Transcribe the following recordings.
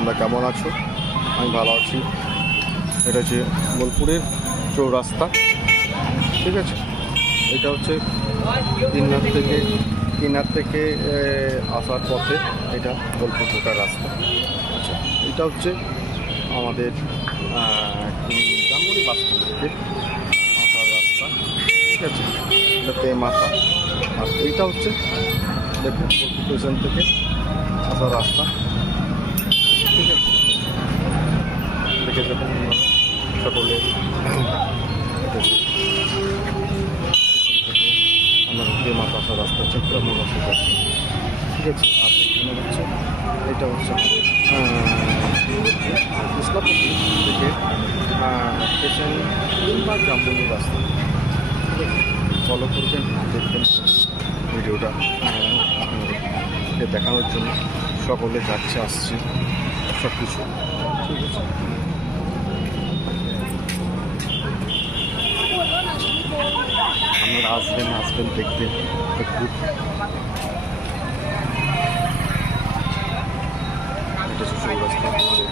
তোমরা কেমন আছো? আমি ভালো আছি। এটা হচ্ছে বোলপুরের চৌরাস্তা, ঠিক আছে। এটা হচ্ছে কিনার থেকে আসার পথে এটা বোলপুর ঢোকার রাস্তা। আচ্ছা, এটা হচ্ছে আমাদের জামগুড়ি বাস স্ট্যান্ড থেকে আসার রাস্তা, ঠিক আছে। এটা মাথা। আর এইটা হচ্ছে দেখুন বোলপুর স্টেশন থেকে আসার রাস্তা, ঠিক আছে। দেখে দেখুন সকলে আমাদের মাথা আসার রাস্তা হচ্ছে মোড় আসার রাস্তা, ঠিক আছে। আর এখানে হচ্ছে এটা হচ্ছে আমাদের কৃষ্ণপতি থেকে স্টেশন কিংবা জামবনি রাস্তা। ফলো করবেন, দেখবেন ভিডিওটা দেখানোর জন্য সকলে যাচ্ছে আসছে সব কিছু, ঠিক আছে। আপনারা আসবেন দেখবেন একটু। এটা চৌরাস্তা আমাদের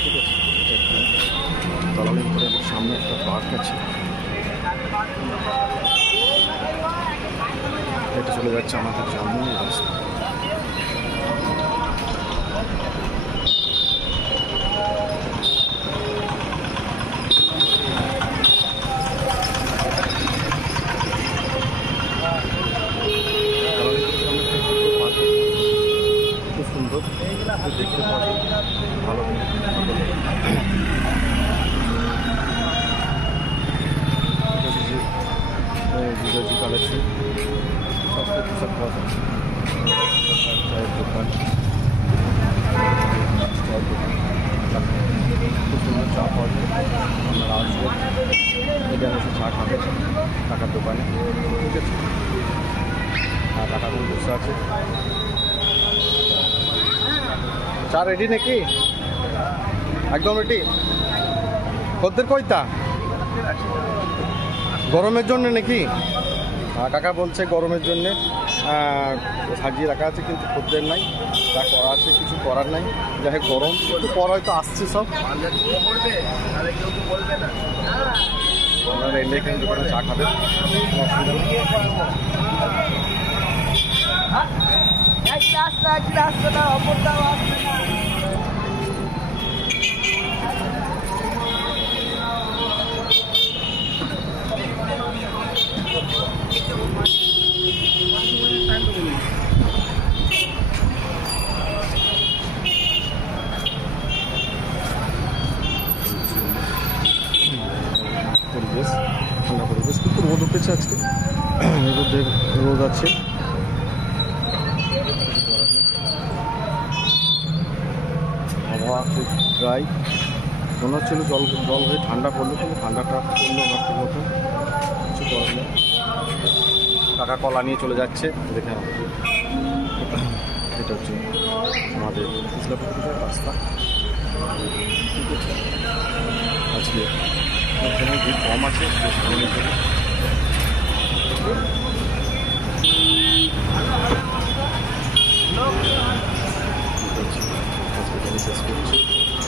ঠিক আছে। দালালিং করে আমার সামনে একটা পার্ক আছে, এটা চলে যাচ্ছে আমাদের জামবনি রাস্তা। খুব সুন্দর দেখতে পাওয়া ভালো জিজাজি কালেকশন সস্তা পোশাক পাওয়া যায়, চায়ের দোকান, খুব সুন্দর চা পাওয়া যায়। আপনারা আসবেন, এখানে এসে চা খাবেন কাকার দোকানে, ঠিক আছে। আর কাকা কোন বসে আছে। চা রেডি নাকি? একদম রেডি। খদ্দের কইতা গরমের জন্য নাকি? কাকা বলছে গরমের জন্যে সাজিয়ে রাখা আছে, কিন্তু খদ্দের নাই। যা করা আছে কিছু করার নাই। যাই হোক, গরম একটু পর হয়তো আসছে সব। আপনারা এলে এখানে দোকানে চা খাবেন, অসুবিধা পরিবেশ ঠান্ডা পরিবেশ, কিন্তু রোদ উঠেছে আজকে, রোদ আছে। আবহাওয়া খুব ড্রাই, মনে হচ্ছিল জল হয়ে ঠান্ডা পড়লো, কিন্তু ঠান্ডাটা পড়লো না ঠিক মতো, কিছু করার নেই। কাকা কলা নিয়ে চলে যাচ্ছে, দেখে এটা হচ্ছে আমাদের কৃষ্ণপুরের রাস্তা, ঠিক আছে। আজকে ভিড় কম আছে।